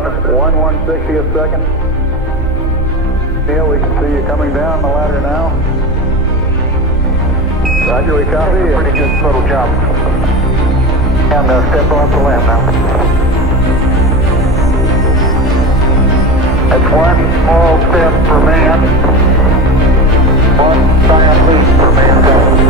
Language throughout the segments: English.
at the 1/160th second. Neil, we can see you coming down the ladder now. Roger, we copy. Pretty good total job. And step off the lamp now. That's one small step for man, one giant leap for mankind.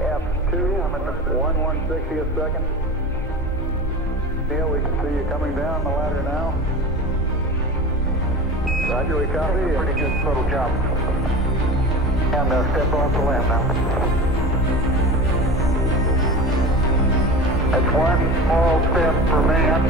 F2, I'm at the 1/160th second. Neil, we can see you coming down the ladder now. Roger, we copy. Pretty good total job. And step off the lamp now. That's one small step for man,